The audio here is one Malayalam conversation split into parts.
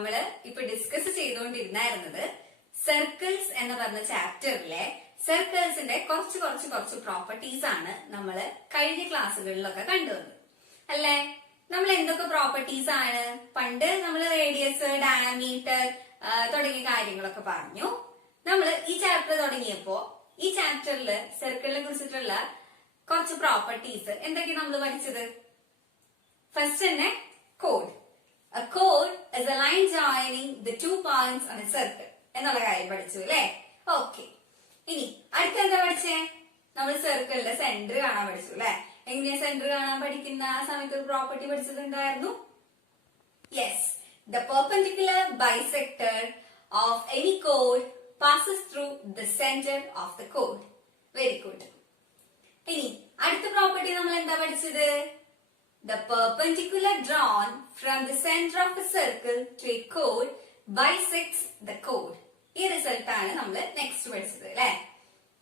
നമ്മള് ഇപ്പൊ ഡിസ്കസ് ചെയ്തുകൊണ്ടിരുന്നായിരുന്നത് സർക്കിൾസ് എന്ന് പറഞ്ഞ ചാപ്റ്ററിലെ സർക്കിൾസിന്റെ കുറച്ച് പ്രോപ്പർട്ടീസ് ആണ് നമ്മൾ കഴിഞ്ഞ ക്ലാസ്സുകളിലൊക്കെ കണ്ടുവന്നത് അല്ലെ. നമ്മൾ എന്തൊക്കെ പ്രോപ്പർട്ടീസ് ആണ് പണ്ട് നമ്മൾ റേഡിയസ്, ഡയമീറ്റർ തുടങ്ങിയ കാര്യങ്ങളൊക്കെ പറഞ്ഞു. നമ്മൾ ഈ ചാപ്റ്റർ തുടങ്ങിയപ്പോ ഈ ചാപ്റ്ററിൽ സർക്കിളിനെ കുറിച്ചിട്ടുള്ള കുറച്ച് പ്രോപ്പർട്ടീസ് എന്തൊക്കെ നമ്മൾ പഠിച്ചത്? ഫസ്റ്റ് തന്നെ code. A chord is a line joining the two points on a circle എന്നുള്ള കാര്യം പഠിച്ചു അല്ലെ. ഓക്കെ, ഇനി അടുത്ത എന്താ പഠിച്ചേ? നമ്മൾ സർക്കിളിന്റെ സെന്റർ കാണാൻ പഠിച്ചു അല്ലെ. എങ്ങനെയാ സെന്റർ കാണാൻ പഠിക്കുന്ന ആ സമയത്ത് ഒരു പ്രോപ്പർട്ടി പഠിച്ചിട്ടുണ്ടായിരുന്നു. Yes, the perpendicular bisector of any chord passes through the center of the chord. Very good. ഇനി അടുത്ത പ്രോപ്പർട്ടി നമ്മൾ എന്താ പഠിച്ചത്? The perpendicular drawn from the center of a circle to a chord bisects the chord. ഈ റിസൾട്ട് ആണ് നമ്മൾ നെക്സ്റ്റ് പഠിച്ചത് അല്ലെ.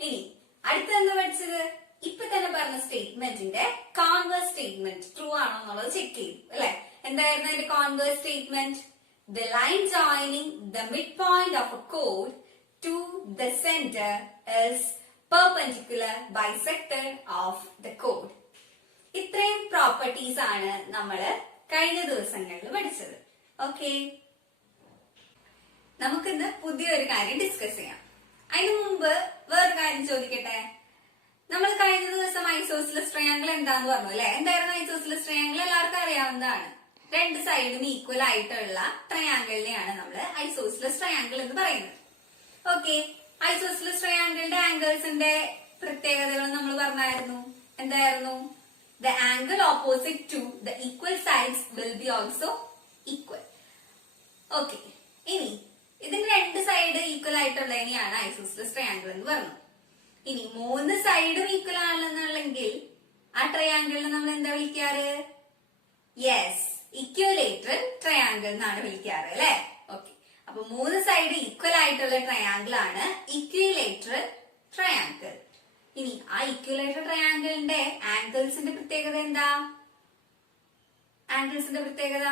ഇനി അടുത്ത എന്താ പഠിച്ചത്? ഇപ്പൊ തന്നെ പറഞ്ഞ സ്റ്റേറ്റ്മെന്റിന്റെ കോൺവേഴ്സ് സ്റ്റേറ്റ്മെന്റ് ട്രൂ ആണോ എന്നുള്ളത് ചെക്ക് ചെയ്തു അല്ലെ. എന്തായിരുന്നു അതിന്റെ converse statement? The line joining the midpoint of a chord to the center is perpendicular bisector of the chord. ഇത്രയും പ്രോപ്പർട്ടീസ് ആണ് നമ്മൾ കഴിഞ്ഞ ദിവസങ്ങളിൽ പഠിച്ചത്. ഓക്കെ, നമുക്കിന്ന് പുതിയൊരു കാര്യം ഡിസ്കസ് ചെയ്യാം. അതിനു മുമ്പ് വേറൊരു കാര്യം ചോദിക്കട്ടെ. നമ്മൾ കഴിഞ്ഞ ദിവസം ഐസോസിലസ് ട്രയാങ്കിൾ എന്താന്ന് പറഞ്ഞു അല്ലെ. എന്തായിരുന്നു ഐസോസിലസ് ട്രയാങ്കിൾ? എല്ലാവർക്കും അറിയാവുന്നതാണ്. രണ്ട് സൈഡും ഈക്വൽ ആയിട്ടുള്ള ട്രയാങ്കിളിനെയാണ് നമ്മൾ ഐസോസിലസ് ട്രയാങ്കിൾ എന്ന് പറയുന്നത്. ഓക്കെ, ഐസോസിലസ് ട്രയാങ്കിളിന്റെ ആംഗിൾസിന്റെ പ്രത്യേകതകൾ നമ്മൾ പറഞ്ഞായിരുന്നു. എന്തായിരുന്നു? The angle opposite to the equal sides will be also equal. Okay, ഇനി ഇതിന്റെ രണ്ട് സൈഡ് ഈക്വൽ ആയിട്ടുള്ളതിനെയാണ് ഐസോസിലസ് ട്രയാങ്കിൾ എന്ന് പറഞ്ഞു. ഇനി മൂന്ന് സൈഡും ഈക്വൽ ആണെന്നുണ്ടെങ്കിൽ ആ ട്രയാങ്കിളിനെ നമ്മൾ എന്താ വിളിക്കാറ്? യെസ്, ഇക്വലേറ്ററൽ ട്രയാങ്കിൾ എന്നാണ് വിളിക്കാറ് അല്ലെ. ഓക്കെ, അപ്പൊ മൂന്ന് സൈഡ് ഈക്വൽ ആയിട്ടുള്ള ട്രയാങ്കിൾ ആണ് ഇക്വലേറ്ററൽ ട്രയാങ്കിൾ. ഇനി ആ ഇക്വലേറ്റർ ട്രയാങ്കിളിന്റെ ആംഗിൾസിന്റെ പ്രത്യേകത എന്താ? ആംഗിൾസിന്റെ പ്രത്യേകത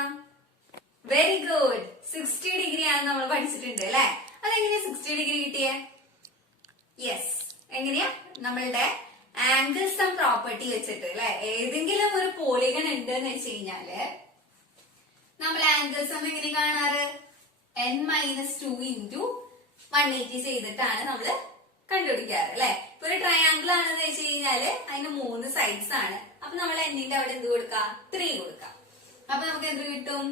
വെരി ഗുഡ്, 60 ഡിഗ്രി ആണെന്ന് നമ്മൾ പഠിച്ചിട്ടുണ്ട് അല്ലെ. അതെങ്ങനെയാ 60 ഡിഗ്രി കിട്ടിയേ? യെസ്, എങ്ങനെയാ? നമ്മളുടെ ആംഗിൾ സം പ്രോപ്പർട്ടി വെച്ചിട്ട് അല്ലെ. ഏതെങ്കിലും ഒരു പോളിഗൺ ഉണ്ട് എന്ന് വെച്ച് കഴിഞ്ഞാല് നമ്മൾ ആംഗിൾ സം എങ്ങനെ കാണാറ്? n-2 into 180 ചെയ്തിട്ടാണ് നമ്മള് കണ്ടുപിടിക്കാറ് അല്ലെ. ഇപ്പൊ ഒരു ട്രയാങ്കിൾ ആണെന്ന് വെച്ച് കഴിഞ്ഞാല് അതിന് 3 സൈഡ്സ് ആണ്. അപ്പൊ നമ്മൾ എന്നിന്റെ അവിടെ എന്ത് കൊടുക്കാം? 3 കൊടുക്കാം. അപ്പൊ നമുക്ക് എന്ത് കിട്ടും?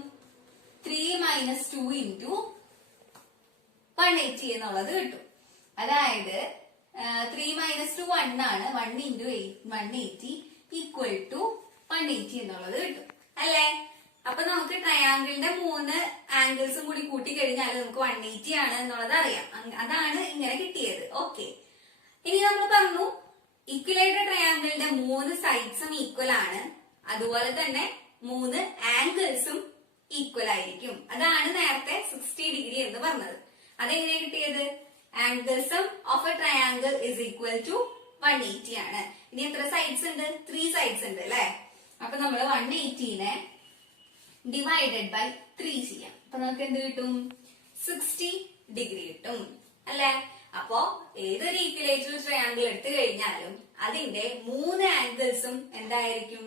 3 - 2 into 180 എന്നുള്ളത് കിട്ടും. അതായത് 3 - 2 1 ആണ്. 1 into 180 equal to 180 എന്നുള്ളത് കിട്ടും അല്ലെ. അപ്പൊ നമുക്ക് ട്രയാങ്കിളിന്റെ 3 ആംഗിൾസും കൂടി കൂട്ടി കഴിഞ്ഞാൽ നമുക്ക് 180 ആണ് എന്നുള്ളത് അറിയാം. അതാണ് ഇങ്ങനെ കിട്ടിയത്. ഓക്കെ, ഇനി നമ്മൾ പറഞ്ഞു ഇക്വലേറ്റർ ട്രയാങ്കിളിന്റെ 3 സൈഡ്സും ഈക്വൽ ആണ്. അതുപോലെ തന്നെ 3 ആംഗിൾസും ഈക്വൽ ആയിരിക്കും. അതാണ് നേരത്തെ 60 ഡിഗ്രി എന്ന് പറഞ്ഞത്. അതെങ്ങനെ കിട്ടിയത്? Angle sum of a triangle is equal to 180 ആണ്. ഇനി എത്ര സൈഡ്സ് ഉണ്ട്? 3 സൈഡ്സ് ഉണ്ട് അല്ലെ. അപ്പൊ നമ്മൾ 180നെ ഡിവൈഡഡ് ബൈ 3 ചെയ്യാം. അപ്പൊ നമുക്ക് എന്ത് കിട്ടും? 60 ഡിഗ്രി കിട്ടും അല്ലെ. അപ്പോ ഏതൊരു ഈക്വലേറ്റർ ട്രയാങ്കിൾ എടുത്തു കഴിഞ്ഞാലും അതിന്റെ 3 ആംഗിൾസും എന്തായിരിക്കും?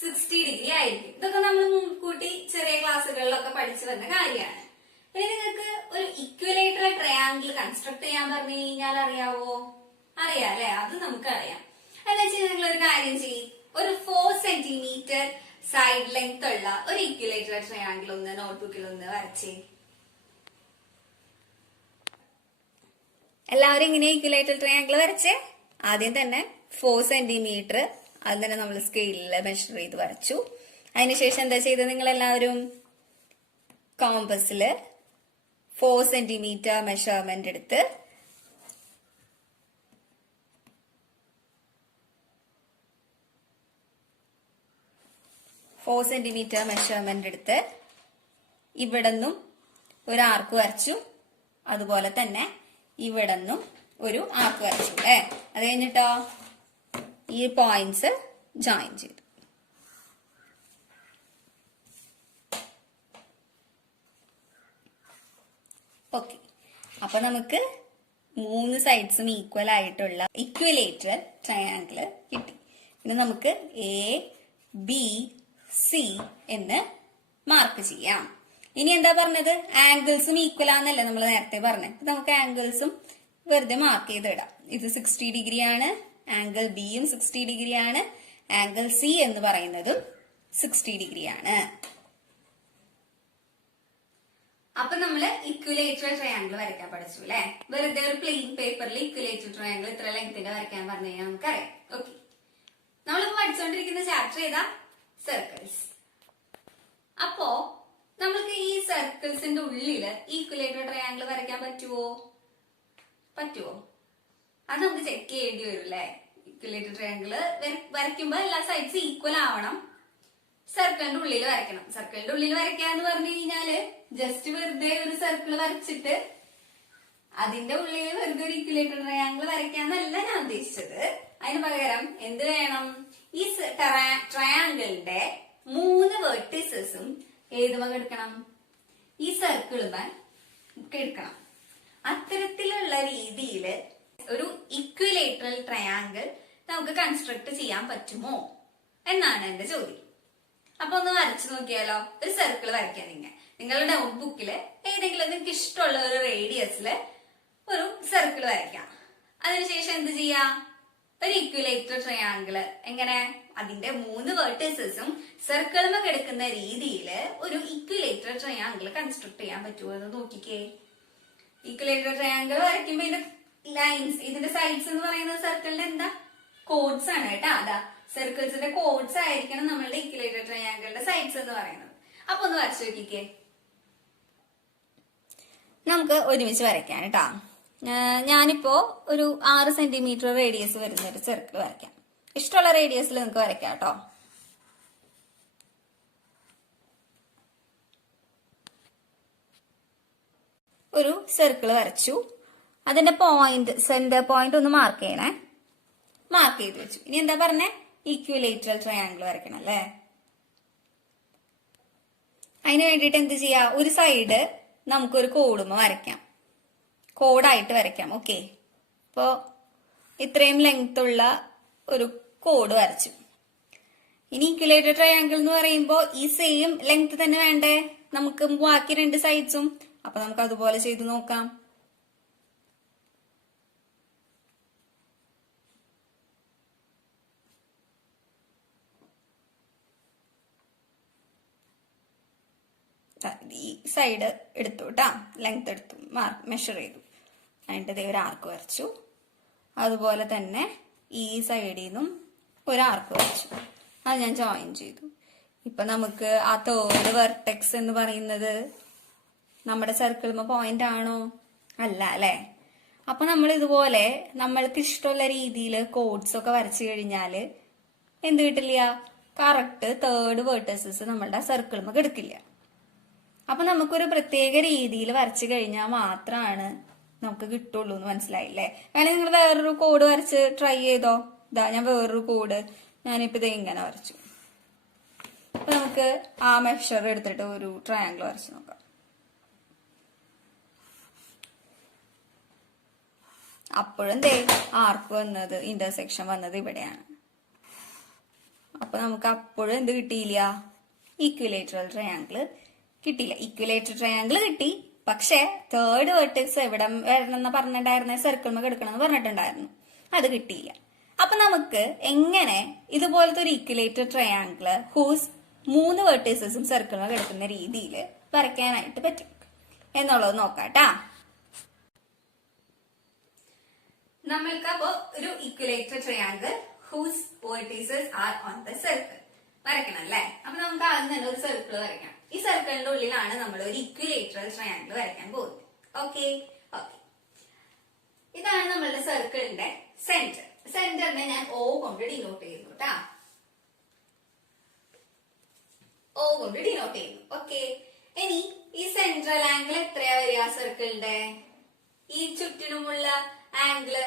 60 ഡിഗ്രി ആയിരിക്കും. ഇതൊക്കെ നമ്മൾ മുൻകൂട്ടി ചെറിയ ക്ലാസ്സുകളിലൊക്കെ പഠിച്ചു വന്ന കാര്യമാണ്. ഇനി നിങ്ങൾക്ക് ഒരു ഇക്വലേറ്റർ ട്രയാങ്കിൾ കൺസ്ട്രക്ട് ചെയ്യാൻ പറഞ്ഞു കഴിഞ്ഞാൽ അറിയാവോ? അറിയാം അല്ലെ. അത് നമുക്കറിയാം. എന്താ വെച്ചാൽ നിങ്ങൾ ഒരു കാര്യം ചെയ്യും, ഒരു 4 സെന്റിമീറ്റർ സൈഡ് ലെങ്ത് ഉള്ള ഒരു ഇക്വലേറ്റർ ട്രയാങ്കിൾ ഒന്ന് നോട്ട്ബുക്കിൽ ഒന്ന് വരച്ചേ. എല്ലാവരും ഇങ്ങനെ ഇക്വലേറ്റർ ട്രയാങ്കിൾ വരച്ചേ. ആദ്യം തന്നെ 4 സെന്റിമീറ്റർ അത് തന്നെ നമ്മൾ സ്കെയിലിൽ മെഷർ ചെയ്ത് വരച്ചു. അതിനുശേഷം എന്താ ചെയ്തത്? നിങ്ങൾ എല്ലാവരും കോമ്പസില് 4 സെന്റിമീറ്റർ മെഷർമെന്റ് എടുത്ത് ഇവിടെ നിന്നും ഒരു ആർക്ക് വരച്ചു. അതുപോലെ തന്നെ ഇവിടെ നിന്നും ഒരു ആർക്ക് വരച്ചു അല്ലെ. അത് കഴിഞ്ഞിട്ടോ ഈ പോയിന്റ്സ് ജോയിൻ ചെയ്തു. ഓക്കെ, അപ്പൊ നമുക്ക് 3 സൈഡ്സും ഈക്വൽ ആയിട്ടുള്ള ഇക്വലേറ്ററൽ ട്രയാങ്കിൾ കിട്ടി. ഇനി നമുക്ക് ABC എന്ന് മാർക്ക് ചെയ്യാം. ഇനി എന്താ പറഞ്ഞത്? ആംഗിൾസും ഈക്വൽ ആണെന്നല്ലേ നമ്മൾ നേരത്തെ പറഞ്ഞത്. നമുക്ക് ആംഗിൾസും വെറുതെ മാർക്ക് ചെയ്തിടാം. ഇത് 60 ഡിഗ്രി ആണ്, ആംഗിൾ ബിയും 60 ഡിഗ്രി ആണ്, ആംഗിൾ സി എന്ന് പറയുന്നതും 60 ഡിഗ്രി ആണ്. അപ്പൊ നമ്മള് ഇക്വലേറ്ററൽ ട്രയാങ്കിൾ വരയ്ക്കാൻ പഠിച്ചു അല്ലെ. വെറുതെ ഒരു പ്ലെയിൻ പേപ്പറിൽ ഇക്വലേറ്ററൽ ട്രയാങ്കിൾ ഇത്ര ലെങ്ത്തിന്റെ വരയ്ക്കാൻ പറഞ്ഞു കഴിഞ്ഞാൽ നമുക്കറിയാം. ഓക്കെ, നമ്മളിപ്പോ പഠിച്ചുകൊണ്ടിരിക്കുന്ന ചാപ്റ്റർ ഏതാ? സർക്കിൾസ്. അപ്പോ നമ്മൾക്ക് ഈ സർക്കിൾസിന്റെ ഉള്ളില് ഈക്വലേറ്ററൽ ട്രയാങ്കിൾ വരയ്ക്കാൻ പറ്റുമോ? അത് നമുക്ക് ചെക്ക് ചെയ്യേണ്ടി വരും അല്ലെ. ഇക്വലേറ്ററൽ ട്രയാങ്കിൾ വരയ്ക്കുമ്പോ എല്ലാ സൈഡ്സ് ഈക്വൽ ആവണം. സർക്കിളിന്റെ ഉള്ളിൽ വരയ്ക്കണം. സർക്കിളിന്റെ ഉള്ളിൽ വരയ്ക്കാന്ന് പറഞ്ഞു കഴിഞ്ഞാല് ജസ്റ്റ് വെറുതെ ഒരു സർക്കിൾ വരച്ചിട്ട് അതിന്റെ ഉള്ളിൽ വെറുതെ ഒരു ഇക്വലേറ്ററൽ ട്രയാങ്കിൾ വരയ്ക്കാന്നല്ല ഞാൻ ഉദ്ദേശിച്ചത്. അതിന് പകരം എന്ത് വേണം? ഈ ട്രയാങ്കിളിന്റെ 3 വെർട്ടിസസും ഏതുമൊക്കെ എടുക്കണം? ഈ സർക്കിളുമേ എടുക്കണം. അത്തരത്തിലുള്ള രീതിയിൽ ഒരു ഇക്വലേറ്ററൽ ട്രയാങ്കിൾ നമുക്ക് കൺസ്ട്രക്ട് ചെയ്യാൻ പറ്റുമോ എന്നാണ് എന്റെ ചോദ്യം. അപ്പൊ ഒന്ന് വരച്ചു നോക്കിയാലോ. ഒരു സർക്കിൾ വരയ്ക്കാൻ നിങ്ങളുടെ നോട്ട്ബുക്കില് ഏതെങ്കിലും നിങ്ങൾക്ക് ഇഷ്ടമുള്ള ഒരു റേഡിയസില് ഒരു സർക്കിൾ വരയ്ക്കാം. അതിനുശേഷം എന്ത് ചെയ്യാം? ഒരു ഇക്വലേറ്ററൽ ട്രയാങ്കിള് എങ്ങനെ അതിന്റെ 3 വെർട്ടിസസും സർക്കിളുമൊക്കെ കിടക്കുന്ന രീതിയിൽ ഒരു ഇക്വലേറ്ററൽ ട്രയാങ്കിൾ കൺസ്ട്രക്ട് ചെയ്യാൻ പറ്റുമോ എന്ന് നോക്കിക്കേ. ഇക്വലേറ്ററൽ ട്രയാങ്കിൾ വരയ്ക്കുമ്പോ ഇതിന്റെ ലൈൻസ്, ഇതിന്റെ സൈഡ്സ് എന്ന് പറയുന്നത് സർക്കിളിന്റെ എന്താ? കോഡ്സ് ആണ് കേട്ടോ. അതാ സർക്കിൾസിന്റെ കോഡ്സ് ആയിരിക്കണം നമ്മളുടെ ഇക്വലേറ്ററൽ ട്രയാങ്കിളിന്റെ സൈഡ്സ് എന്ന് പറയുന്നത്. അപ്പൊ ഒന്ന് വരച്ചു നോക്കിക്കേ. നമുക്ക് ഒരുമിച്ച് വരയ്ക്കാം കേട്ടോ. ഞാനിപ്പോ ഒരു 6 സെന്റിമീറ്റർ റേഡിയസ് വരുന്ന ഒരു സർക്കിൾ വരയ്ക്കാം. ഇഷ്ടമുള്ള റേഡിയസിൽ നിങ്ങൾക്ക് വരയ്ക്കാം കേട്ടോ. ഒരു സർക്കിൾ വരച്ചു. അതിന്റെ പോയിന്റ്, സെന്റർ പോയിന്റ് ഒന്ന് മാർക്ക് ചെയ്യണേ. മാർക്ക് ചെയ്ത് വെച്ചു. ഇനി എന്താ പറഞ്ഞേ? ഇക്വലേറ്ററൽ ട്രയാങ്കിൾ വരയ്ക്കണം അല്ലേ. അതിന് വേണ്ടിയിട്ട് എന്ത് ചെയ്യാ? ഒരു സൈഡ് നമുക്കൊരു കോഡുമ വരയ്ക്കാം, കോഡായിട്ട് വരയ്ക്കാം. ഓക്കെ, അപ്പോ ഇത്രയും ലെങ്ത് ഉള്ള ഒരു കോഡ് വരച്ചു. ഇനി ഇക്വലേറ്ററൽ ട്രയാങ്കിൾ എന്ന് പറയുമ്പോൾ ഈ സെയിം ലെങ്ത് തന്നെ വേണ്ടേ നമുക്ക് ബാക്കി 2 സൈഡ്സും? അപ്പൊ നമുക്ക് അതുപോലെ ചെയ്ത് നോക്കാം. ഈ സൈഡ് എടുത്തു കേട്ടാ, ലെങ്ത് എടുത്തു, മെഷർ ചെയ്തു, അതിൻ്റെ ഒരു ആർക്ക് വരച്ചു. അതുപോലെ തന്നെ ഈ സൈഡിൽ നിന്നും ഒരു ആർക്ക് വരച്ചു. അത് ഞാൻ ജോയിൻ ചെയ്തു. ഇപ്പൊ നമുക്ക് ആ 3rd വെർട്ടെക്സ് എന്ന് പറയുന്നത് നമ്മുടെ സർക്കിളിന് പോയിന്റ് ആണോ? അല്ല അല്ലെ. അപ്പൊ നമ്മൾ ഇതുപോലെ നമ്മൾക്ക് ഇഷ്ടമുള്ള രീതിയിൽ കോഡ്സ് ഒക്കെ വരച്ചു കഴിഞ്ഞാല് എന്ത് കിട്ടില്ല? കറക്റ്റ് 3rd വെർട്ടസസ് നമ്മളുടെ സർക്കിളിന് എടുക്കില്ല. അപ്പൊ നമുക്കൊരു പ്രത്യേക രീതിയിൽ വരച്ചു കഴിഞ്ഞാൽ മാത്രമാണ് നമുക്ക് കിട്ടുള്ളൂ എന്ന് മനസ്സിലായില്ലേ? വേണമെങ്കിൽ നിങ്ങൾ വേറൊരു കോഡ് വരച്ച് ട്രൈ ചെയ്തോ. ഇതാ ഞാൻ വേറൊരു കോഡ് ഞാനിപ്പോ ഇത് ഇങ്ങനെ വരച്ചു. അപ്പൊ നമുക്ക് ആ മെഷർ എടുത്തിട്ട് ഒരു ട്രയാങ്കിൾ വരച്ചു നോക്കാം. അപ്പോഴും ആർക്ക് വന്നത്, ഇന്റർസെക്ഷൻ വന്നത് ഇവിടെയാണ്. അപ്പൊ നമുക്ക് അപ്പോഴും എന്ത് കിട്ടിയില്ല? ഈക്വലേറ്ററൽ ട്രയാങ്കിൾ കിട്ടിയില്ല. ഈക്വലേറ്റർ ട്രയാങ്കിൾ കിട്ടി, പക്ഷെ 3rd വെർട്ടെക്സ് എവിടെ വരണമെന്ന് പറഞ്ഞിട്ടുണ്ടായിരുന്ന സർക്കിളിൽ എടുക്കണമെന്ന് പറഞ്ഞിട്ടുണ്ടായിരുന്നു, അത് കിട്ടിയില്ല. അപ്പൊ നമുക്ക് എങ്ങനെ ഇതുപോലത്തെ ഒരു ഈക്വലേറ്റർ ട്രയാങ്കിൾ ഹൂസ് 3 വെർട്ടീസസും സർക്കിളിൽ എടുക്കുന്ന രീതിയിൽ വരയ്ക്കാനായിട്ട് പറ്റും എന്നുള്ളത് നോക്കാട്ടാ. നമ്മൾക്ക് അപ്പോ ഒരു equilateral triangle whose vertices are on the circle വരയ്ക്കണം അല്ലെ. അപ്പൊ നമുക്ക് ആദ്യം തന്നെ ഒരു സർക്കിൾ വരയ്ക്കണം. ഈ സർക്കിളിന്റെ ഉള്ളിലാണ് നമ്മൾ ഒരു ഇക്വലേറ്ററൽ ട്രയാങ്കിൾ വരയ്ക്കാൻ പോകുന്നത്. ഓക്കെ, ഇതാണ് നമ്മളുടെ സർക്കിളിന്റെ സെന്റർ. സെന്ററിനെ ഞാൻ O കൊണ്ട് ഡിനോട്ട് ചെയ്യുന്നു കേട്ടാ. O കൊണ്ട് ഡിനോട്ട് ചെയ്യുന്നു. ഓക്കെ, ഇനി ഈ സെൻട്രൽ ആംഗിൾ എത്രയാ വരിക സർക്കിളിന്റെ? ഈ ചുറ്റിനുമുള്ള ആംഗിള്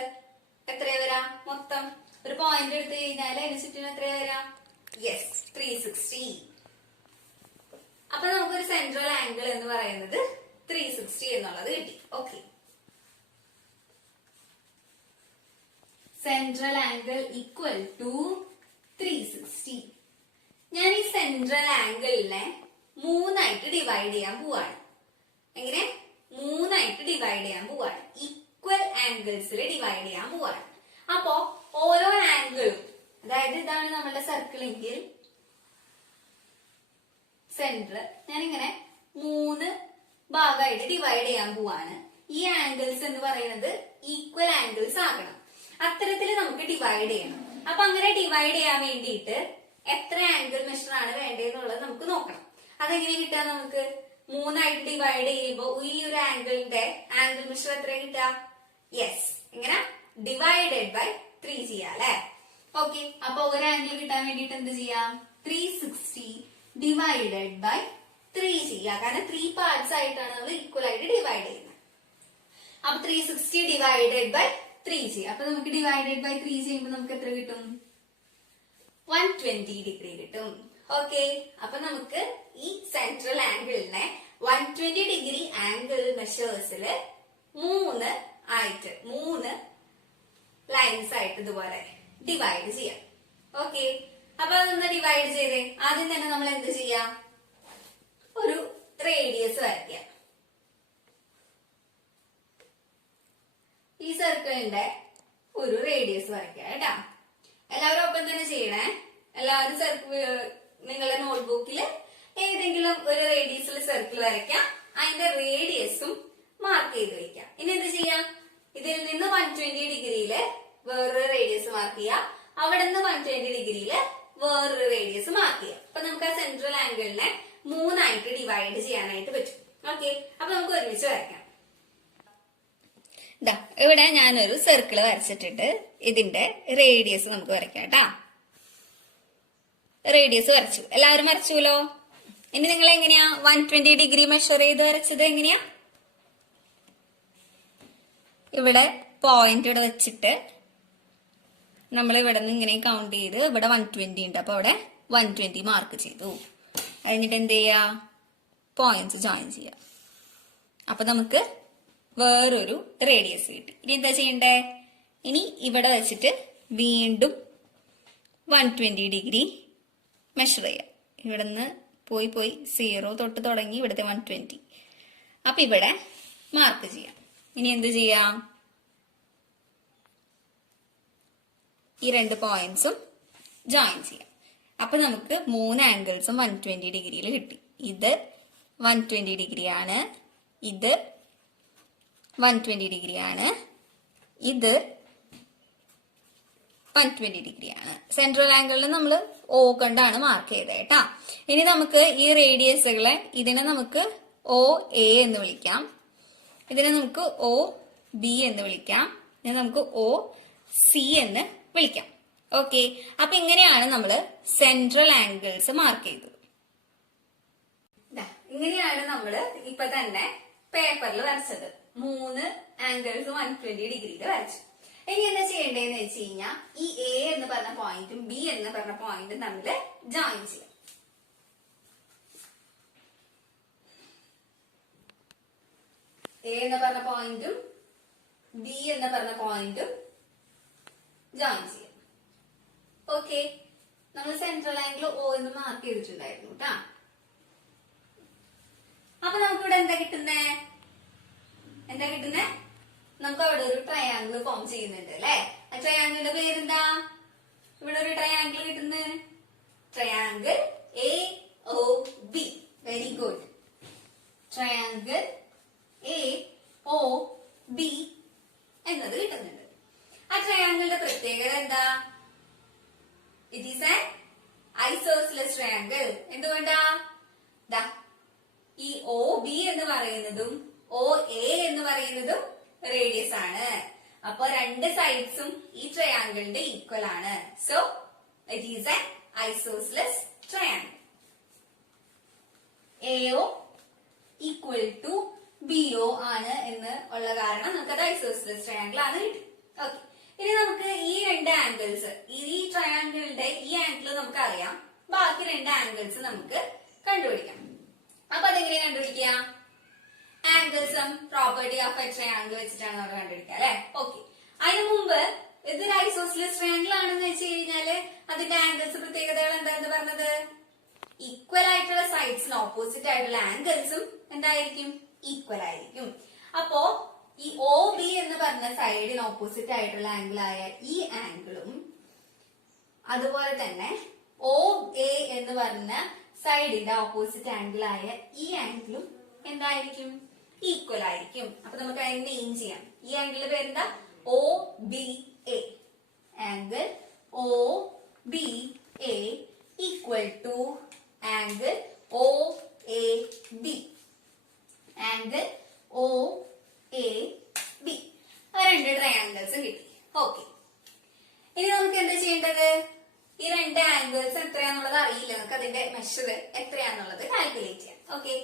എത്രയാ വരാ? മൊത്തം ഒരു പോയിന്റ് എടുത്തു കഴിഞ്ഞാൽ അതിന് ചുറ്റിനും എത്രയാ വരാ? യെസ്, 360. അപ്പൊ നമുക്കൊരു സെൻട്രൽ ആംഗിൾ എന്ന് പറയുന്നത് 360 160 എന്നുള്ളത് കിട്ടി. Okay, central angle equal to 360. ഞാൻ ഈ സെൻട്രൽ ആംഗിളിനെ 3ആയിട്ട് ഡിവൈഡ് ചെയ്യാൻ പോവാണ്. എങ്ങനെ? 3ആയിട്ട് ഡിവൈഡ് ചെയ്യാൻ പോവാണ്. ഈക്വൽ ആംഗിൾസിൽ ഡിവൈഡ് ചെയ്യാൻ പോവാണ്. അപ്പോ ഓരോ ആംഗിളും, അതായത് ഇതാണ് നമ്മുടെ സർക്കിൾ എങ്കിൽ സെന്റർ ഞാനിങ്ങനെ 3 ഭാഗമായിട്ട് ഡിവൈഡ് ചെയ്യാൻ പോവാണ്. ഈ ആംഗിൾസ് എന്ന് പറയുന്നത് ഈക്വൽ ആംഗിൾസ് ആകണം. അത്തരത്തിൽ നമുക്ക് ഡിവൈഡ് ചെയ്യണം. അപ്പൊ അങ്ങനെ ഡിവൈഡ് ചെയ്യാൻ വേണ്ടിയിട്ട് എത്ര ആംഗിൾ മെഷർ ആണ് വേണ്ടതെന്നുള്ളത് നമുക്ക് നോക്കണം. അതെങ്ങനെ കിട്ടുക? നമുക്ക് 3ആയിട്ട് ഡിവൈഡ് ചെയ്യുമ്പോൾ ഈ ഒരു ആംഗിളിന്റെ ആംഗിൾ മെഷർ എത്ര കിട്ടുക? യെസ്, ഇങ്ങനെ ഡിവൈഡഡ് ബൈ 3 ചെയ്യാം അല്ലെ? ഓക്കെ, അപ്പൊ ഒരു ആംഗിൾ കിട്ടാൻ വേണ്ടിട്ട് എന്ത് ചെയ്യാം? 360 ഡിവൈഡഡ് ബൈ 3 ചെയ്യാം. കാരണം 3 പാർട്സ് ആയിട്ടാണ് നമ്മൾ ഈക്വൽ ആയിട്ട് ഡിവൈഡ് ചെയ്യുന്നത്. അപ്പൊ 360 ഡിവൈഡഡ് ബൈ 3 ചെയ്യാം. അപ്പൊ നമുക്ക് ഡിവൈഡഡ് ബൈ 3 ചെയ്യുമ്പോൾ നമുക്ക് എത്ര കിട്ടും? 120 ഡിഗ്രി കിട്ടും. ഓക്കെ, അപ്പൊ നമുക്ക് ഈ സെൻട്രൽ ആംഗിളിനെ 120 ഡിഗ്രി ആംഗിൾ മെഷേഴ്സില് 3 ലൈൻസ് ആയിട്ട് ഇതുപോലെ ഡിവൈഡ് ചെയ്യാം. ഓക്കെ, അപ്പൊ അതൊന്ന് ഡിവൈഡ് ചെയ്തേ. ആദ്യം തന്നെ നമ്മൾ എന്ത് ചെയ്യാം? ഒരു റേഡിയസ് വരയ്ക്കാം. ഈ സർക്കിളിന്റെ ഒരു റേഡിയസ് വരയ്ക്കാം കേട്ടാ. എല്ലാവരും ഒപ്പം തന്നെ ചെയ്യണേ. എല്ലാവരും നിങ്ങളുടെ നോട്ട്ബുക്കിൽ ഏതെങ്കിലും ഒരു റേഡിയസിൽ സർക്കിൾ വരയ്ക്കാം. അതിന്റെ റേഡിയസും മാർക്ക് ചെയ്ത് വെക്കാം. ഇനി എന്ത് ചെയ്യാം? ഇതിൽ നിന്ന് 120 ഡിഗ്രിയില് വേറൊരു റേഡിയസ് മാർക്ക് ചെയ്യാം. അവിടെ നിന്ന് 120 ഡിഗ്രിയില് വേറൊരു റേഡിയസ് മാർക്ക് ചെയ്യാം. അപ്പൊ നമുക്ക് ആ സെൻട്രൽ ആംഗിളിനെ 3ആയിട്ട് ഡിവൈഡ് ചെയ്യാനായിട്ട് പറ്റും. ഓക്കെ, അപ്പൊ നമുക്ക് ഒരുമിച്ച് വരയ്ക്കാം. ഇവിടെ ഞാനൊരു സർക്കിൾ വരച്ചിട്ടിട്ട് ഇതിന്റെ റേഡിയസ് നമുക്ക് വരയ്ക്കാം കേട്ടാ. റേഡിയസ് വരച്ചു. എല്ലാവരും വരച്ചുല്ലോ. ഇനി നിങ്ങൾ എങ്ങനെയാ 120 ഡിഗ്രി മെഷർ ചെയ്ത് വരച്ചത്? എങ്ങനെയാ? ഇവിടെ പോയിന്റ് ഇവിടെ വെച്ചിട്ട് നമ്മൾ ഇവിടെ നിന്ന് ഇങ്ങനെ കൗണ്ട് ചെയ്ത് ഇവിടെ 120 ഉണ്ട്. അപ്പൊ അവിടെ 120 മാർക്ക് ചെയ്തു. കഴിഞ്ഞിട്ട് എന്ത് ചെയ്യാ? പോയിന്റ്സ് ജോയിൻ ചെയ്യാം. അപ്പൊ നമുക്ക് വേറൊരു റേഡിയസ് കിട്ടി. ഇനി എന്താ ചെയ്യണ്ടേ? ഇനി ഇവിടെ വെച്ചിട്ട് വീണ്ടും 120 ഡിഗ്രി മെഷർ ചെയ്യാം. ഇവിടെ നിന്ന് പോയി 0 തൊട്ട് തുടങ്ങി ഇവിടുത്തെ 120. അപ്പൊ ഇവിടെ മാർക്ക് ചെയ്യാം. ഇനി എന്ത് ചെയ്യാം? ഈ 2 പോയിന്റ്സും ജോയിൻ ചെയ്യാം. അപ്പൊ നമുക്ക് 3 ആംഗിൾസും 120 ഡിഗ്രിയിൽ കിട്ടി. ഇത് 120 ഡിഗ്രിയാണ്, ഇത് 120 ഡിഗ്രിയാണ്, ഇത് 120 ഡിഗ്രിയാണ്. സെൻട്രൽ ആംഗിളിൽ നമ്മൾ O കണ്ടാണ് മാർക്ക് ചെയ്തത് കേട്ടാ. ഇനി നമുക്ക് ഈ റേഡിയസുകളെ, ഇതിനെ നമുക്ക് OA എന്ന് വിളിക്കാം, ഇതിനെ നമുക്ക് OB എന്ന് വിളിക്കാം, ഇതിനെ നമുക്ക് OC എന്ന് വിളിക്കാം. ഓക്കെ, അപ്പൊ ഇങ്ങനെയാണ് നമ്മൾ സെൻട്രൽ ആംഗിൾസ് മാർക്ക് ചെയ്തത്. ഇങ്ങനെയാണ് നമ്മൾ ഇപ്പൊ തന്നെ പേപ്പറിൽ വരച്ചത്. 3 ആംഗിൾസ് 120 ഡിഗ്രിയിൽ വരച്ചു. ഇനി എന്താ ചെയ്യേണ്ടതെന്ന് വെച്ച് കഴിഞ്ഞാൽ ഈ A എന്ന് പറഞ്ഞ പോയിന്റും B എന്ന് പറഞ്ഞ പോയിന്റും തമ്മിൽ ജോയിൻ ചെയ്യാം. A എന്ന് പറഞ്ഞ പോയിന്റും B എന്ന് പറഞ്ഞ പോയിന്റും ജോയിൻ ചെയ്യാം. ഓക്കെ, നമ്മൾ സെൻട്രൽ ആംഗിൾ O എന്ന് മാർക്ക് ചെയ്തിട്ടുണ്ടായിരുന്നു കേട്ടാ. അപ്പൊ നമുക്കിവിടെ എന്താ കിട്ടുന്നേ? നമുക്ക് അവിടെ ഒരു ട്രയാങ്കിൾ ഫോം ചെയ്യുന്നുണ്ട് അല്ലെ. ആ ട്രയാങ്കിളിന്റെ പേരെന്താ? ഇവിടെ ഒരു ട്രയാങ്കിൾ കിട്ടുന്നത് triangle AOB. Very good. Triangle AOB എന്നത് കിട്ടുന്നുണ്ട്. ആ ട്രയാങ്കിളിന്റെ പ്രത്യേകത എന്താ? It is an isosceles triangle. എന്തുകൊണ്ടാ? ഈ OB എന്ന് പറയുന്നതും OA എന്ന് പറയുന്നതും റേഡിയസ് ആണ്. അപ്പൊ 2 സൈഡ്സും ഈ ട്രയാങ്കിളിന്റെ ഈക്വൽ ആണ്. So it is an isosceles triangle. AO equal to BO ആണ് എന്ന് ഉള്ള കാരണം നമുക്കത് ഐസോസ്ലെസ് ട്രയാങ്കിൾ ആണ് കിട്ടി. ഓക്കെ, ഇനി നമുക്ക് ഈ 2 ആംഗിൾസ്, ഈ ട്രയാങ്കിളിന്റെ ഈ ആംഗിൾ നമുക്ക് അറിയാം, ബാക്കി 2 ആംഗിൾസ് നമുക്ക് കണ്ടുപിടിക്കാം. അപ്പൊ അതെങ്ങനെയാ കണ്ടുപിടിക്കുക? Angle sum property of a triangle വെച്ചിട്ടാണ് നമ്മൾ കണ്ടുപിടിക്കുക അല്ലെ. ഓക്കെ, അതിനു മുമ്പ് ഇതൊരു ഐസോസിലസ് ട്രയാങ്കിൾ ആണെന്ന് വെച്ച് കഴിഞ്ഞാല് അതിന്റെ ആംഗിൾസ് പ്രത്യേകതകൾ എന്താന്ന് പറഞ്ഞത്, ഈക്വൽ ആയിട്ടുള്ള സൈഡ്സിന് ഓപ്പോസിറ്റ് ആയിട്ടുള്ള ആംഗിൾസും എന്തായിരിക്കും, ഈക്വൽ ആയിരിക്കും. അപ്പോ ഈ ഒ ബി എന്ന് പറഞ്ഞ സൈഡിന് ഓപ്പോസിറ്റ് ആയിട്ടുള്ള ആംഗിൾ ആയ ഈ ആംഗിളും അതുപോലെ തന്നെ ഒ എ എന്ന് പറഞ്ഞ സൈഡിന്റെ ഓപ്പോസിറ്റ് ആംഗിൾ ആയ ഈ ആംഗിളും എന്തായിരിക്കും, ഈക്വൽ ആയിരിക്കും. അപ്പൊ നമുക്ക് അതിനെ നെയിം ചെയ്യാം. ഈ ആംഗിളിന്റെ പേരെന്താ, O B A. Angle O B A equal to angle O A B. Angle O A B. രണ്ട് ട്രയാങ്കിൾസ് കിട്ടി. ഓക്കെ, ഇനി നമുക്ക് എന്താ ചെയ്യേണ്ടത്, ഈ രണ്ട് ആംഗിൾസ് എത്രയാന്നുള്ളത് അറിയില്ല, നമുക്ക് അതിന്റെ മെഷർ എത്രയാന്നുള്ളത് കാൽക്കുലേറ്റ് ചെയ്യാം. ഓക്കെ,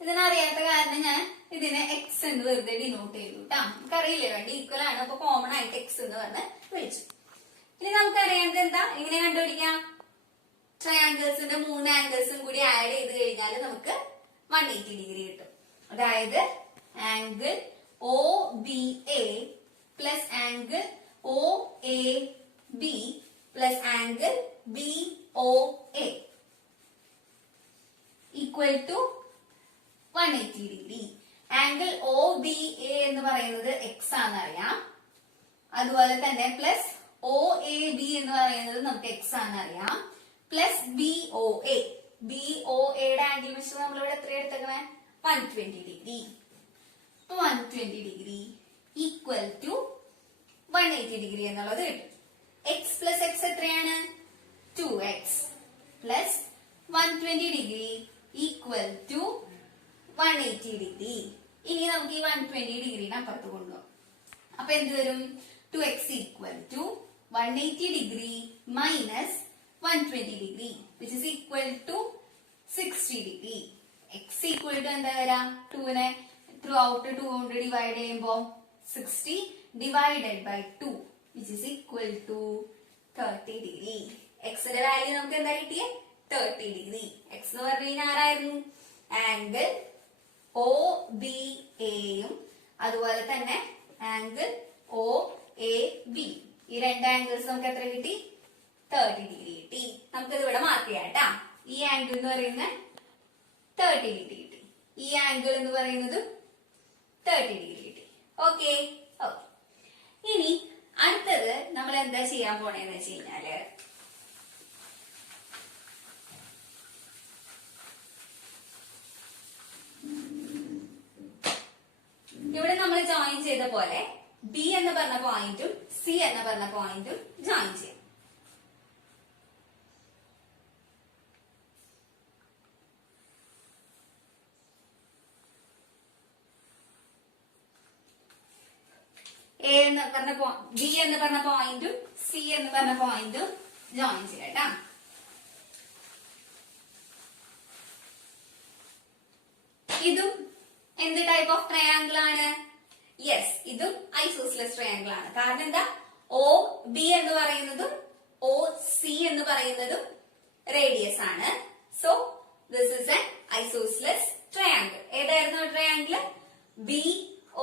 ഇതിനറിയാത്ത കാരണം ഞാൻ ഇതിനെ എക്സ് എന്ന് വെറുതെ ഡിനോട്ട് ചെയ്തു കേട്ടോ. നമുക്കറിയില്ലേ, വേണ്ടി ഈക്വൽ ആണ്, അപ്പൊ കോമൺ ആയിട്ട് എക്സ് എന്ന് പറഞ്ഞ് വിളിച്ചു. ഇനി നമുക്ക് അറിയേണ്ടത് എന്താ, എങ്ങനെ കണ്ടുപിടിക്കാം, ട്രയാങ്കിൾസിന്റെ മൂന്ന് ആംഗിൾസും കൂടി ആഡ് ചെയ്ത് കഴിഞ്ഞാൽ നമുക്ക് 180 ഡിഗ്രി കിട്ടും. അതായത് angle O B A plus angle O A B plus angle B O A equal to 180 degree. Angle O B A എന്ന് പറയുന്നത് എക്സ് ആണെന്നറിയാം. അതുപോലെ തന്നെ പ്ലസ് ഒ എ ബി എന്ന് പറയുന്നത് നമുക്ക് എക്സ് ആണെന്നറിയാം. Plus B O A, B O എയുടെ ആംഗിൾ മെഷർ നമ്മളിവിടെ എത്ര എടുത്തേക്കണേ, 120 degree. 120 degree equal to 180 degree എന്നുള്ളത് കിട്ടും. എക്സ് പ്ലസ് എക്സ് എത്രയാണ്, 2x plus 120 degree equal to 180 degree. ഇനി നമുക്ക് ഈ 120 ഡിഗ്രീനെ അപ്പുറത്ത് കൊണ്ടുപോകാം. അപ്പൊ എന്ത് വരും, 2x equal to 180 degree minus 120 degree which is equal to 60 degree. x equal to എന്താ വരാം, 2നെ ത്രൂ ഔട്ട് 2 കൊണ്ട് ഡിവൈഡ് ചെയ്യുമ്പോൾ 60 divided by 2 which is equal to 30 degree. എക്സിന്റെ വാല്യൂ നമുക്ക് എന്താ കിട്ടിയേ, 30 ഡിഗ്രി. എക്സ് എന്ന് പറഞ്ഞു കഴിഞ്ഞാൽ ആരായിരുന്നു, ആംഗിൾ ഒ ബി എയും അതുപോലെ തന്നെ ആംഗിൾ ഒ എ ബി. ഈ രണ്ട് ആംഗിൾസ് നമുക്ക് എത്ര കിട്ടി, 30 ഡിഗ്രി കിട്ടി. നമുക്കിത് ഇവിടെ മാർക്ക് ചെയ്യാം കേട്ടാ. ഈ ആംഗിൾ എന്ന് പറയുന്നത് 30 ഡിഗ്രി കിട്ടി, ഈ ആംഗിൾ എന്ന് പറയുന്നത് 30 ഡിഗ്രി കിട്ടി. ഓക്കെ ഓക്കെ, ഇനി അടുത്തത് നമ്മൾ എന്താ ചെയ്യാൻ പോണേന്ന് വെച്ച് കഴിഞ്ഞാല്, ഇവിടെ നമ്മൾ ജോയിൻ ചെയ്ത പോലെ ബി എന്ന് പറഞ്ഞ പോയിന്റും സി എന്ന് പറഞ്ഞ പോയിന്റും ജോയിൻ ചെയ്യാം. എ എന്ന് പറഞ്ഞ ബി എന്ന് പറഞ്ഞ പോയിന്റും സി എന്ന് പറഞ്ഞ പോയിന്റും ജോയിൻ ചെയ്യാം. ഇതും എന്ത് ടൈപ്പ് ഓഫ് ട്രയാങ്കിൾ ആണ്, യെസ്, ഇതും ഐസോസിലസ് ട്രയാങ്കിൾ ആണ്. കാരണം എന്താ, ഒ ബി എന്ന് പറയുന്നതും ഒ സി എന്ന് പറയുന്നതും റേഡിയസ് ആണ്. So this is an isosceles triangle. ഏതായിരുന്നു triangle, B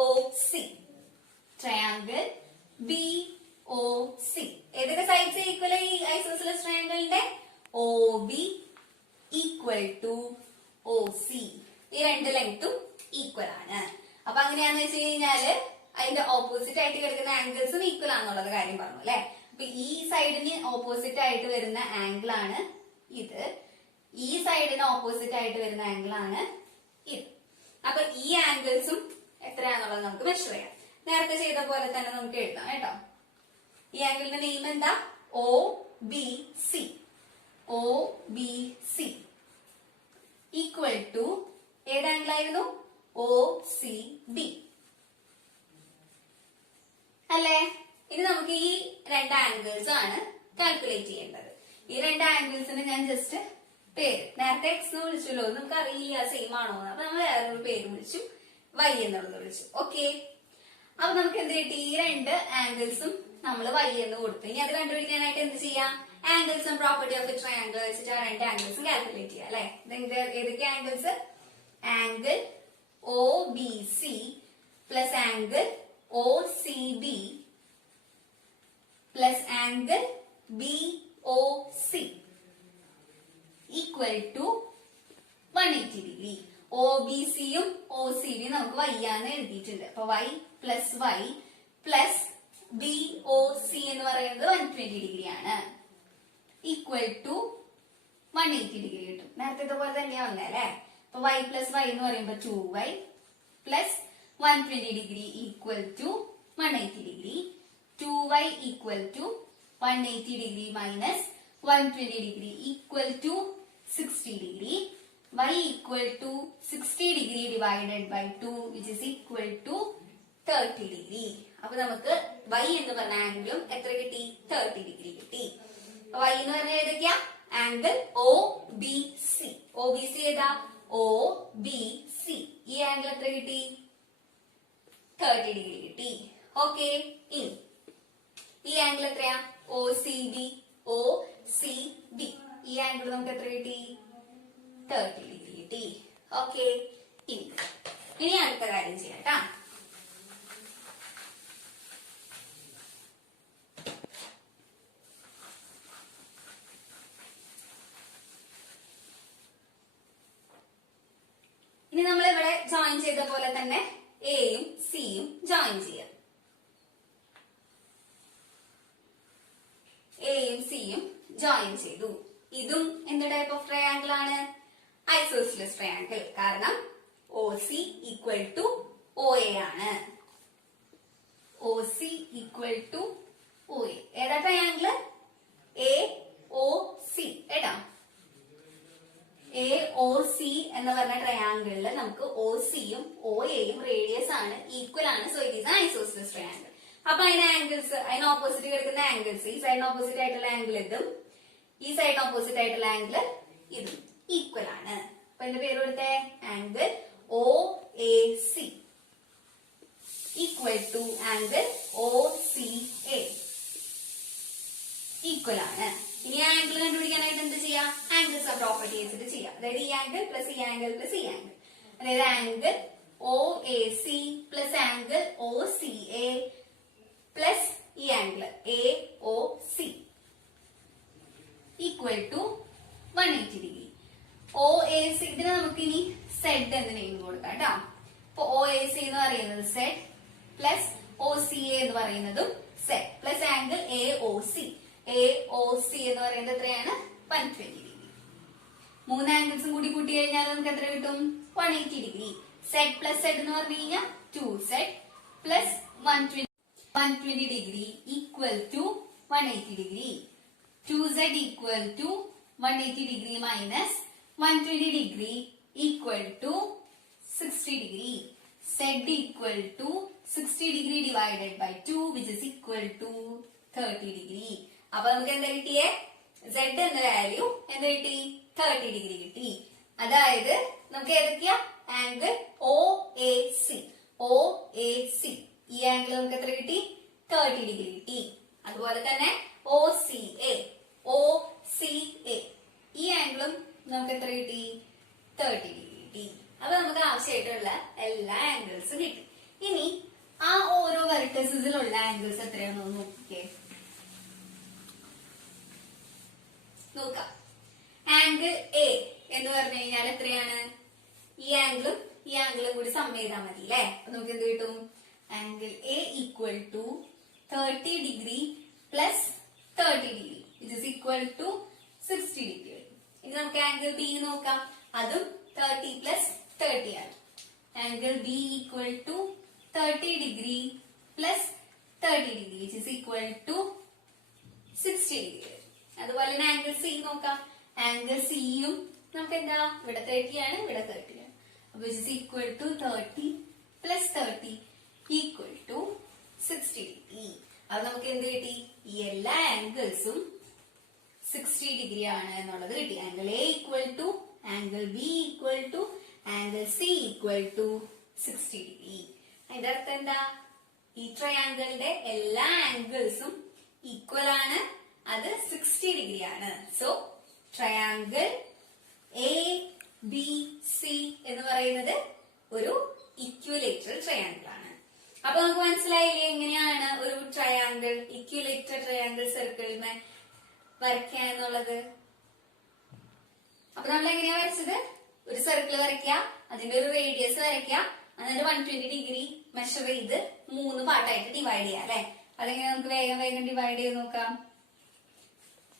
O C. Triangle B O C. ഏതൊക്കെ സൈഡ്സ് ഈക്വൽ ഈ ഐസോസിലസ് ട്രയാങ്കിളിന്റെ, O B equal to O C. ഈ രണ്ട് ലെങ്ത്തും ഈക്വൽ ആണ്. അപ്പൊ അങ്ങനെയാന്ന് വെച്ച് കഴിഞ്ഞാല് അതിന്റെ ഓപ്പോസിറ്റ് ആയിട്ട് കിടക്കുന്ന ആംഗിൾസും ഈക്വൽ ആണെന്നുള്ളത് കാര്യം പറഞ്ഞു അല്ലെ. അപ്പൊ ഈ സൈഡിന് ഓപ്പോസിറ്റ് ആയിട്ട് വരുന്ന ആംഗിൾ ആണ് ഇത്, ഈ സൈഡിന് ഓപ്പോസിറ്റ് ആയിട്ട് വരുന്ന ആംഗിൾ ആണ് ഇത്. അപ്പൊ ഈ ആംഗിൾസും എത്രയാണെന്നുള്ളത് നമുക്ക് മെഷർ ചെയ്യാം. നേരത്തെ ചെയ്ത പോലെ തന്നെ നമുക്ക് എഴുതാം കേട്ടോ. ഈ ആംഗിളിന്റെ നെയിം എന്താ, O B C. O B C equal to ഏത് ആംഗിൾ ആയിരുന്നു, ഒ സി ബി അല്ലേ. ഇനി നമുക്ക് ഈ രണ്ട് ആംഗിൾസ് ആണ് കാൽക്കുലേറ്റ് ചെയ്യേണ്ടത്. ഈ രണ്ട് ആംഗിൾസിന് ഞാൻ ജസ്റ്റ് പേര്, നേരത്തെ എക്സ് എന്ന് വിളിച്ചല്ലോ, നമുക്ക് അറിയില്ല സെയിം ആണോ, അപ്പൊ നമ്മൾ വേറൊരു പേര് വിളിച്ചു, വൈ എന്നുള്ളത് വിളിച്ചു. ഓക്കെ, അപ്പൊ നമുക്ക് എന്ത് കിട്ടി, ഈ രണ്ട് ആംഗിൾസും നമ്മൾ വൈ എന്ന് കൊടുത്തു. ഇനി അത് കണ്ടുപിടിക്കാനായിട്ട് എന്ത് ചെയ്യാം, ആംഗിൾസും പ്രോപ്പർട്ടി ഓഫ് എ ട്രയാങ്കിൾ വെച്ചിട്ട് ആ രണ്ട് ആംഗിൾസും കാൽക്കുലേറ്റ് ചെയ്യാം അല്ലെ. ഏതൊക്കെ angles, angle O B C plus angle O C B plus angle B O C equal to 180 degree. O B സിയും ഒ സി ബിയും നമുക്ക് y ആന്ന് എഴുതിയിട്ടുണ്ട്. അപ്പൊ y plus B O C എന്ന് പറയുന്നത് 120 ഡിഗ്രി ആണ്. ഈക്വൽ ടു 180 ഡിഗ്രി കിട്ടും. നേരത്തെ പോലെ തന്നെയാ വന്നേ അല്ലെ. അപ്പൊ y പ്ലസ് y എന്ന് പറയുമ്പോ 2y plus 120 degree equal to 180 degree. 2y equal to 180 degree minus 120 degree equal to 60 degree. y equal to 60 degree divided by 2 which is equal to 30 degree. അപ്പൊ നമുക്ക് y എന്ന് പറഞ്ഞ ആംഗിളും എത്ര കിട്ടി? 30 ഡിഗ്രി കിട്ടി. y എന്ന് പറഞ്ഞ ഏതൊക്കെയാ? Angle O B C. O B C ഏതാ? O B C. ഈ ആംഗിൾ എത്ര കിട്ടി? 30 ഡിഗ്രി കിട്ടി. ഓക്കെ. ഇനി ഈ ആംഗിൾ എത്രയാ? O C B. O C B. ഈ ആംഗിൾ നമുക്ക് എത്ര കിട്ടി? 30 ഡിഗ്രി കിട്ടി. ഓക്കെ. ഇനി അടുത്ത കാര്യം ചെയ്യാട്ടാ. ഇനി നമ്മൾ ഇവിടെ ജോയിൻ ചെയ്ത പോലെ തന്നെ എയും സിയും ജോയിൻ ചെയ്യാം. എയും സിയും ജോയിൻ ചെയ്തു. ഇതും എന്ത് ടൈപ്പ് ഓഫ് ട്രയാങ്കിൾ ആണ്? Isosceles triangle. കാരണം O C equal to O A ആണ്. O C equal to O A. ഏതാ ട്രയാങ്കിൾ? A O C. ഏതാ? എ ഒ സി എന്ന് പറഞ്ഞ ട്രയാങ്കിളിൽ നമുക്ക് ഒ സിയും ഒ എയും റേഡിയസ് ആണ്, ഈക്വൽ ആണ്. So it is isosceles triangle. അപ്പൊ അതിന് ആംഗിൾസ്, അതിന് ഓപ്പോസിറ്റ് കിടക്കുന്ന ആംഗിൾസ്, ഈ സൈഡിന് ഓപ്പോസിറ്റ് ആയിട്ടുള്ള ആംഗിൾ ഇതും ഈ സൈഡിന് ഓപ്പോസിറ്റ് ആയിട്ടുള്ള ആംഗിൾ ഇതും ഈക്വൽ ആണ്. അപ്പൊ എന്റെ പേര് കൊടുത്തേ angle O A C equal to angle O C A equal ആണ്. ഇനി ആംഗിൾ കണ്ടുപിടിക്കാനായിട്ട് എന്ത് ചെയ്യാം? ആംഗിൾസ് ഓഫ് പ്രോപ്പർട്ടി വെച്ചിട്ട് ചെയ്യാം. അതായത് ഈ ആംഗിൾ പ്ലസ് ഈ ആംഗിൾ പ്ലസ് ഈ ആംഗിൾ. അതായത് angle O A C plus angle O C A plus ഈ angle A O C equal to 180 degree. O A C ഇതിനെ നമുക്ക് ഇനി സെഡ് എന്ന് നെയിം കൊടുക്കാം കേട്ടോ. അപ്പൊ ഒ എ സി എന്ന് പറയുന്നത് z plus O C A എന്ന് പറയുന്നതും z plus angle A O C. A O C എന്ന് പറയുന്നത് എത്രയാണ്? 120 ഡിഗ്രി. മൂന്ന് ആംഗിൾസും കൂടി കൂട്ടി കഴിഞ്ഞാൽ നമുക്ക് എത്ര കിട്ടും? 180 ഡിഗ്രി. സെഡ് പ്ലസ് സെഡ് എന്ന് പറഞ്ഞു കഴിഞ്ഞാൽ 2 z plus 120 degree equal to 180 degree. 2z equal to 180 degree minus 120 degree equal to 60 degree. Z equal to 60 degree divided by 2 which is equal to 30 degree. അപ്പൊ നമുക്ക് എന്താ കിട്ടിയേ? Z എന്ന വാല്യൂ എന്താ കിട്ടി? 30 ഡിഗ്രി കിട്ടി. അതായത് നമുക്ക് ഏതൊക്കെയാ? Angle O A C. O A C ഈ ആംഗിൾ നമുക്ക് എത്ര കിട്ടി? 30 ഡിഗ്രി കിട്ടി. അതുപോലെ തന്നെ O C A. O C A ഈ ആംഗിളും നമുക്ക് എത്ര കിട്ടി? 30 ഡിഗ്രി കിട്ടി. അപ്പൊ നമുക്ക് ആവശ്യമായിട്ടുള്ള എല്ലാ ആംഗിൾസും കിട്ടി. ഇനി ആ ഓരോ വെർട്ടസിലുള്ള ആംഗിൾസ് എത്രയാണെന്ന് നോക്കിക്കേ. നോക്കാം. ആംഗിൾ എ എന്ന് പറഞ്ഞു കഴിഞ്ഞാൽ എത്രയാണ്? ഈ ആംഗിളും ഈ ആംഗിളും കൂടി സം ചെയ്താൽ മതി അല്ലെ. അപ്പൊ നമുക്ക് എന്ത് കിട്ടും? Angle A equal to 30 degree plus 30 degree which is equal to 60 degree. ഇനി നമുക്ക് ആംഗിൾ ബി നോക്കാം. അതും 30 പ്ലസ് 30 ആണ്. Angle B equal to 30 degree plus 30 degree which is equal to 60 degree. അതുപോലെ തന്നെ ആംഗിൾ സി നോക്കാം. ആംഗിൾ സിയും നമുക്ക് എന്താ? ഇവിടെ 30 ആണ്, ഇവിടെ 30 ആണ്. which is equal to 30 plus 30 equal to 60 degree. അത് നമുക്ക് എന്ത് കിട്ടി? ഈ എല്ലാ ആംഗിൾസും 60 ഡിഗ്രി ആണ് എന്നുള്ളത് കിട്ടി. Angle A equal to angle B equal to angle C equal to 60 degree. അതിന്റെ അർത്ഥം എന്താ? ഈ ട്രയാംഗിളിന്റെ എല്ലാ ആംഗിൾസും ഈക്വൽ ആണ്. അത് 60 ഡിഗ്രി ആണ്. So triangle A B C എന്ന് പറയുന്നത് ഒരു ഇക്വിലേറ്ററൽ ട്രയാങ്കിൾ ആണ്. അപ്പൊ നമുക്ക് മനസ്സിലായില്ലേ എങ്ങനെയാണ് ഒരു ട്രയാങ്കിൾ, ഇക്വിലേറ്ററൽ ട്രയാങ്കിൾ സർക്കിളിന് വരയ്ക്കുക എന്നുള്ളത്. അപ്പൊ നമ്മൾ എങ്ങനെയാ വരച്ചത്? ഒരു സർക്കിൾ വരയ്ക്കുക, അതിന്റെ ഒരു റേഡിയസ് വരയ്ക്കുക, എന്നിട്ട് 120 ഡിഗ്രി മെഷർ ചെയ്ത് 3 പാർട്ടായിട്ട് ഡിവൈഡ് ചെയ്യാം അല്ലെ. അല്ലെങ്കിൽ നമുക്ക് വേഗം വേഗം ഡിവൈഡ് ചെയ്ത് നോക്കാം.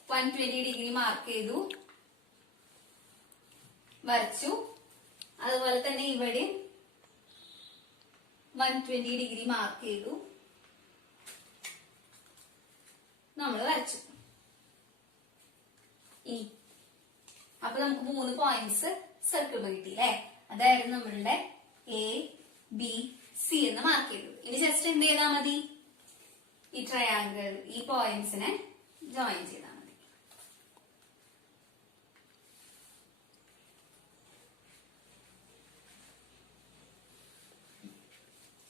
120 ഡിഗ്രി മാർക്ക് ചെയ്തു, വരച്ചു. അതുപോലെ തന്നെ ഇവിടെ 120 ഡിഗ്രി മാർക്ക് ചെയ്തു, നമ്മൾ വരച്ചു. ഇനി അപ്പൊ നമുക്ക് 3 പോയിന്റ്സ് സർക്കിൾ കിട്ടി അല്ലെ. അതായിരുന്നു നമ്മളുടെ എ ബി സി എന്ന് മാർക്ക് ചെയ്തത്. ഇനി ജസ്റ്റ് എന്ത് ചെയ്താൽ മതി? ഈ ട്രയാങ്കിൾ ഈ പോയിന്റ്സിനെ ജോയിൻ ചെയ്താൽ മതി.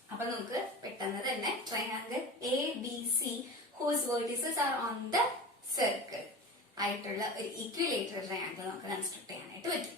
അപ്പൊ നമുക്ക് പെട്ടെന്ന് തന്നെ triangle A B C whose vertices are on the circle ആയിട്ടുള്ള ഒരു ഇക്വിലേറ്ററൽ ട്രയാങ്കിൾ നമുക്ക് കൺസ്ട്രക്ട് ചെയ്യാനായിട്ട് പറ്റും.